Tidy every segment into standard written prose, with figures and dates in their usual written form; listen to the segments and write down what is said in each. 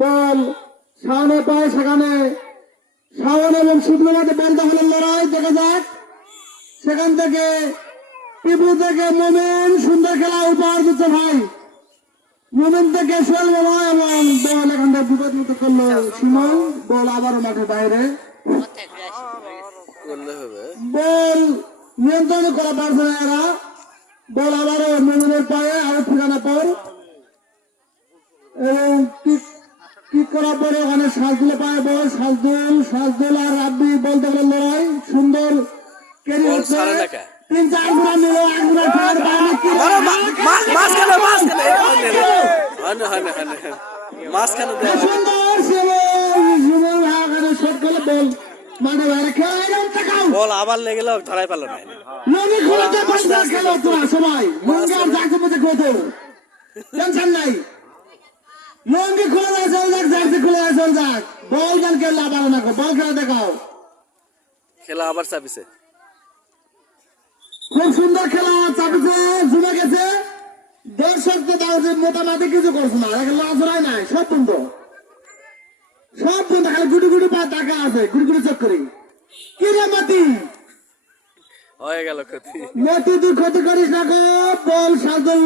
বল শাওনে পায়, সেখানে শাওন এবং শুভ্রের মধ্যে বল দখলের লড়াই দেখা যাক। সেখান থেকে টিপু থেকে মোমেন, সুন্দর খেলা উপহার দিচ্ছে ভাই। মোমেন থেকে সোহেল মামা এবং বল এখান থেকে বিপদ মুক্ত করলো সুমন। বল আবারও মাঠের বাইরে, বল নিয়ন্ত্রণ করা পারছে না এরা। বল আবারও মোমেনের পায়ে আউট ঠিকানা পর, এবং কিক করার পরে ওখানে সাজদুলে পায়ে বল, সাজদুল আর রাব্বি বল দখলের লড়াই সুন্দর ক্যারি হচ্ছে। 3-4 গুণা নিল, 1 গুণা ফেরার বাইরে কি সুন্দর সুমন ভাগানে শট করলে বল মাঠে বাইরে। বল আবার লেগে গেল, ধরাই পেল না। লঙ্গি খোলাতে পারছে খেলো তোরা সবাই, লঙ্গি আর জার্সি মধ্যে খোঁতো, টেনশন নাই। লঙ্গি খোলা যায় চল যাক, জার্সি খোলা যায় চল যাক। বল গান খেললে আবার না, বল খেলা দেখাও। খেলা আবার চাপিছে, খুব সুন্দর খেলা চাপিছে, জমে গেছে। দর্শক তো দাও যে মোটামুটি কিছু করছে না, লাজরাই নাই, সব বন্ধ, সব বন্ধ। খালি গুটি গুটি পা টাকা আছে, গুটি গুটি চক করি। কি রে মাটি হয়ে গেল ক্ষতি। মতি তুই ক্ষতি করিস না গো। বল সাজল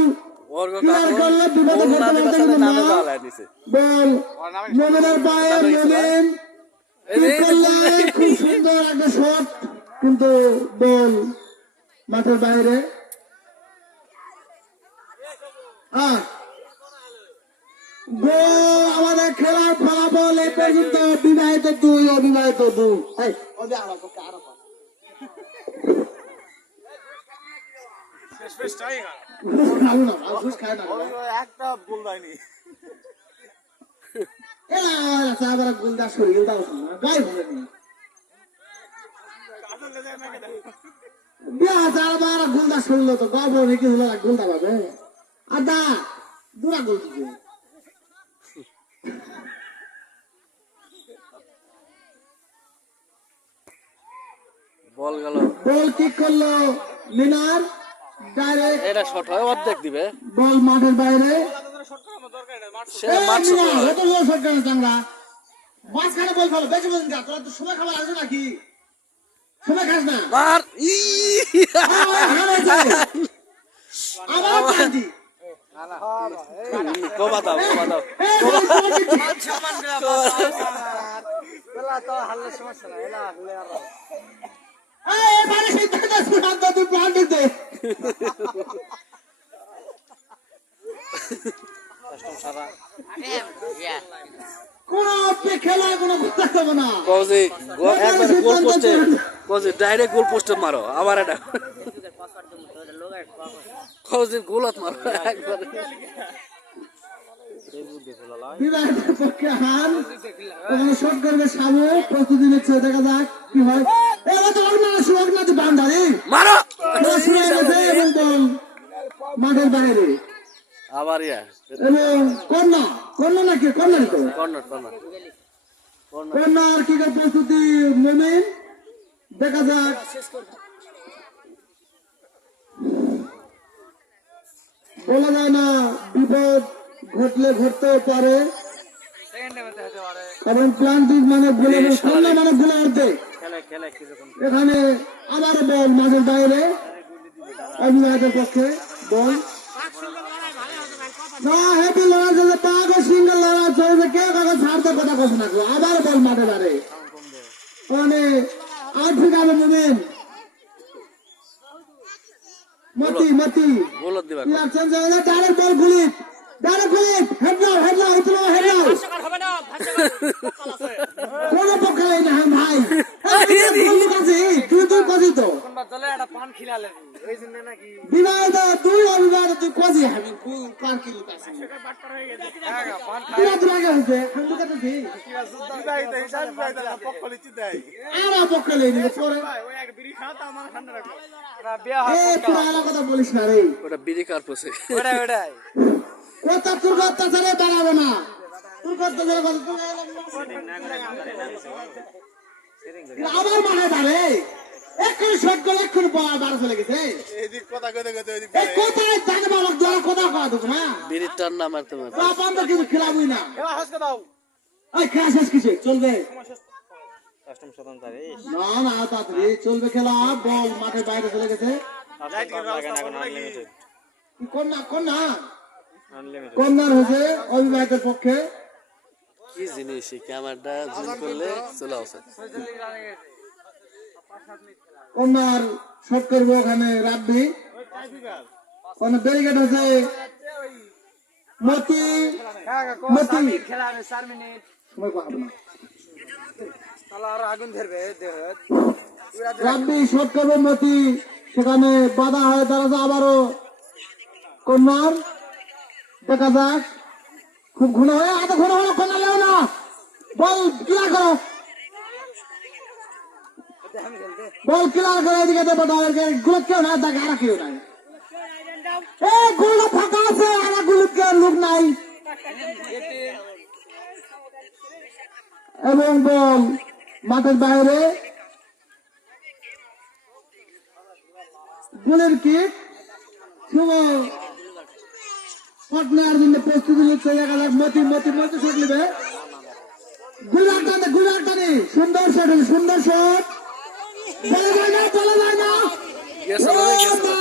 ক্লিয়ার করলে বিপদে পড়তে পারতে কিন্তু না। বল মোমেনের পায়ে, মোমেন কি করলে, খুব সুন্দর একটা শট, কিন্তু বল মাঠের বাইরে। আমাদের খেলার ফলাফল এ পর্যন্ত বিবাহিত 2, অবিবাহিত 2। একটা বল দেয়নি। গুলদাস করে গেল গায়ে ভরেনি গুলদাস করলো তো গল্প রেখে হলো গুলদা পাবে। আর দা দুরা গোল দিচ্ছে। বল গেল, বল কিক করলো মিনার, ডাইরেক্ট এটা শট হয়, অর্ধেক দিবে। বল মাঠের বাইরে। সে মারছে মাঝখানে বল ফেলো, বেশি বলছেন যা, তোরা তো সময় খাবার আসবে নাকি? সময় খাস না মার। কবা দাও, কবা দাও। কোন খেলা কোনো কথা হবে না। ডাইরেক্ট গোল পোস্টে মারো, আবার এটা গোলত মারো একবার। বিবাহের পক্ষে হার, ওখানে শট করবে সামু, প্রস্তুতি নিচ্ছে, দেখা যাক কি হয়। বান্ধারি মারো, শুরু হয়ে গেছে এবং বল মাঠের বাইরে। আবার এবং কর্নার নাকি কর্নারই তো, কর্নার কিকের প্রস্তুতি মোমেন, দেখা যাক। বলা যায় না, বিপদ ঘটলে ঘটতে পারে, কারণ প্লান্টিক মানে ভুলে মানে ভুলে উঠবে। এখানে আবার বল মাঠের বাইরে, অবিবাহিতের পক্ষে বল না। হেপি লড়াই চলছে, পাগল সিঙ্গেল লড়াই চলছে, কেউ কাউকে ছাড়তে কথা কথা না। আবার বল মাঠের বাইরে, মানে আউট ফিকাবে মোমেন। মতি ডাইরেক্ট বল গুলিপ, হেডলাও উঠলো, হেডলাও কোন পক্ষে না ভাই। তুই কজি তো বিবাহিত, তুই অবিবাহিত, তুই কজি আমি পার কিলো কথা বলিস না রে, ওটা বিড়ি কার পোষে। কথা তোর অত্যাচারে দাঁড়াবে না, তোর অত্যাচারে আবার মানে দাঁড়ে এক্ষুনি শট করলে এক্ষুনি বাড়া চলে গেছে। কোথায় জানে বাবা দ্বারা কথা কওয়া তো না, বিড়ির টান না মারতে মারতে কিন্তু খেলাবই না। এই খেলা শেষ কিসে চলবে কাস্টম স্বতন্ত্র না না তাড়াতাড়ি চলবে খেলা বল মাঠের বাইরে চলে গেছে আনলিমিটেড কন্যা কন্যা আনলিমিটেড কন্যার হয়েছে অবিবাহিতের পক্ষে কি জিনিস এই ক্যামেরাটা জুম করলে চলে আসে কন্যার শট করবো ওখানে রাব্বি ওখানে ব্যারিকেড হয়েছে মতি মতি সময় পাবো না আগুন ধরবে রাব্বি শট করবে মতি সেখানে বাধা হয়ে দাঁড়াচ্ছে আবারও কন্যার দেখা যাক খুব ঘন হয়ে এত ঘন হলো কন্যা লেও না বল ক্লিয়ার করো বল ক্লিয়ার করো এদিকে দেবো তাদেরকে গুলো কেউ নাই তাকে আর কেউ নাই এই গুলো ফাঁকা আছে আর গুলো কেউ লোক নাই এবং বল মাঠের বাইরে গোলের কিক শুভ শট নেওয়ার জন্য প্রস্তুতি নিচ্ছে দেখা যাক মতি মতি মতি শট নেবে গুলার টানে সুন্দর শট সুন্দর শট বলা যায় না বলা যায় না গেছে বলে গেছে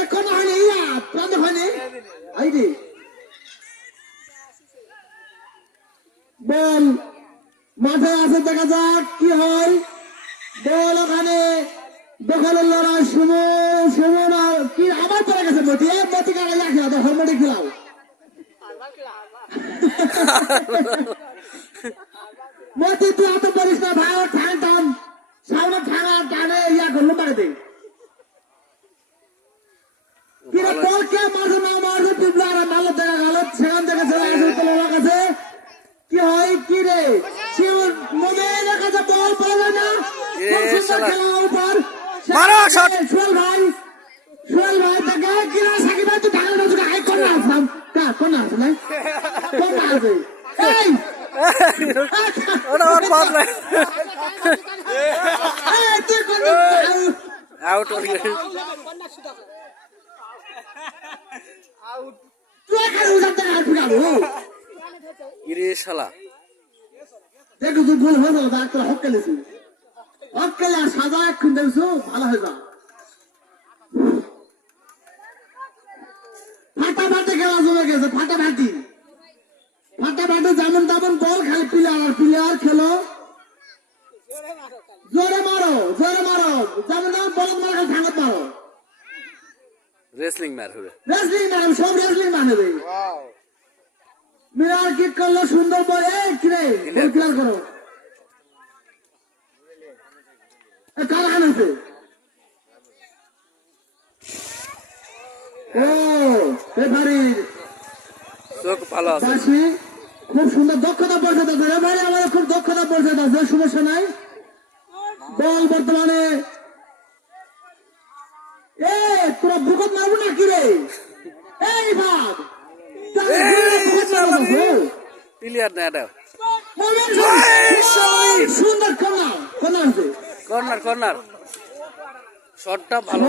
এখন হয়নি প্রান্ত হয়নি আইডি বল মাঠে আছে দেখা যাক কি হয় বল ওখানে দখলের লড়াই সুমন আর কি আবার পড়ে গেছে মতি মতি কাকা খেলা তো হরমোটি খেলাও মতি তুই এত পারিস না ভাই ঠান টান সামনে ঠানা টানে ইয়া করলো মারে দে কিরে বল কে মারছে না মারছে পিপলা আর ভালো দেখা গেল সেখান থেকে চলে গেছে তোলার কাছে কি হয় কি রে শিউর মোবাইলের কাছে বল পড়ে না খেলা উপর মারো শট সোহেল ভাই তাকে কিরা সাকিব ভাই তুই ঢাকা না আই কোন না আসলাম কোন না আসলে কোন না আছে এই ওটা আর পাস নাই এই তুই কোন আউট হয়ে গেছে তুই এখানে উঠাতে আর ফিরাবো ইরে শালা দেখো তুই গোল হয়ে গেল ডাক্তার হক্কেলেছি হক্কেলে আর সাজা এখন দেখছো ভালো হয়ে যা ফাটাফাটি খেলা জমে গেছে ফাটাফাটি যেমন তেমন বল খালি প্লেয়ার খেলো জোরে মারো যেমন তেমন বল মারো খালি ঠাঙ্গত মারো রেসলিং ম্যাচ হবে রেসলিং ম্যান সব রেসলিং ম্যান হবে মিরার কিক করলো সুন্দর বল এই কিরে ক্লিয়ার করো কার আনছে ও রেফারির চোখ ভালো আছে বাসি খুব সুন্দর দক্ষতা পরিষদ আছে রেফারি আমাদের খুব দক্ষতা পরিষদ আছে সমস্যা নাই বল বর্তমানে এ তোরা বুকত মারবো না কিরে এই ভাব প্লেয়ার না এটা সুন্দর কন্যা আছে কর্নার শটটা ভালো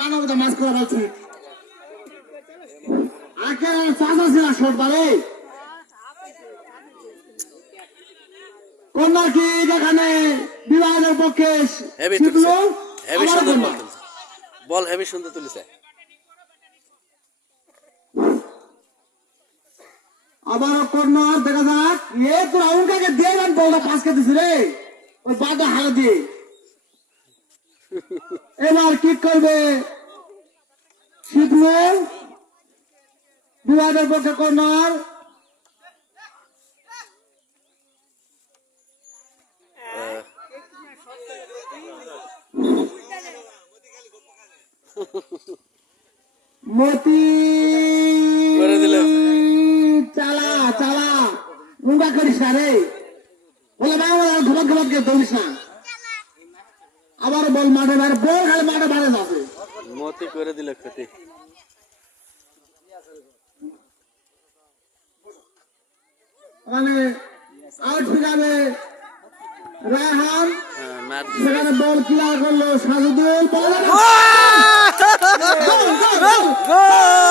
মানবতা মাছ করা বলছি আগে চাষা ছিল শট বারে কন্যা কি যেখানে বিবাহের পক্ষে হেভি শিখলো হেভি আবার সুন্দর কন্যা। বল হেভি সুন্দর তুলিছে আবার কর্নার দেখা যাক এ তো রাউন্ডটাকে দিয়ে দেন বলটা পাস করে দিছে রে ওই বাদা হালা দিয়ে এবার কিক করবে শিখলো বিবাহের পক্ষে কর্নার মতি করে দিল চালা মুন্ডা করিস না রে বলে ভাই ঘুমাত কে দৌড়িস না আবার বল মাঠে বাইরে বল খালি মাঠে বাইরে যাবে মতি করে দিল ক্ষতি মানে আউট ফিরাবে রায়হান ম্যাচ সেখানে বল ক্লিয়ার করলো সাজুদুল বল গোল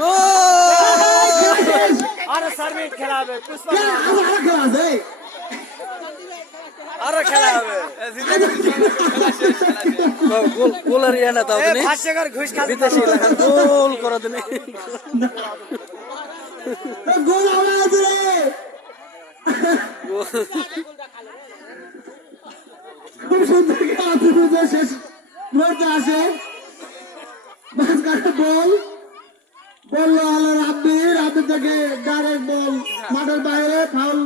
ও আরে 4 মিনিট খেলা হবে পুষ্পা আরো খেলা আছে আরো খেলা হবে গোল গোলের ইয়া না তাও দিনে ভাষ্যকার ঘুষ খাবে বিদেশি টাকার গোল করা দিনে গোল আমরা আছে রে খুব সুন্দর খেলা ত্রিভুজের শেষ মুহূর্তে আসে মাঝখানে বল বললো আল্লাহ রাব্বি থেকে ডাইরেক্ট বল মাঠের বাইরে ফাউল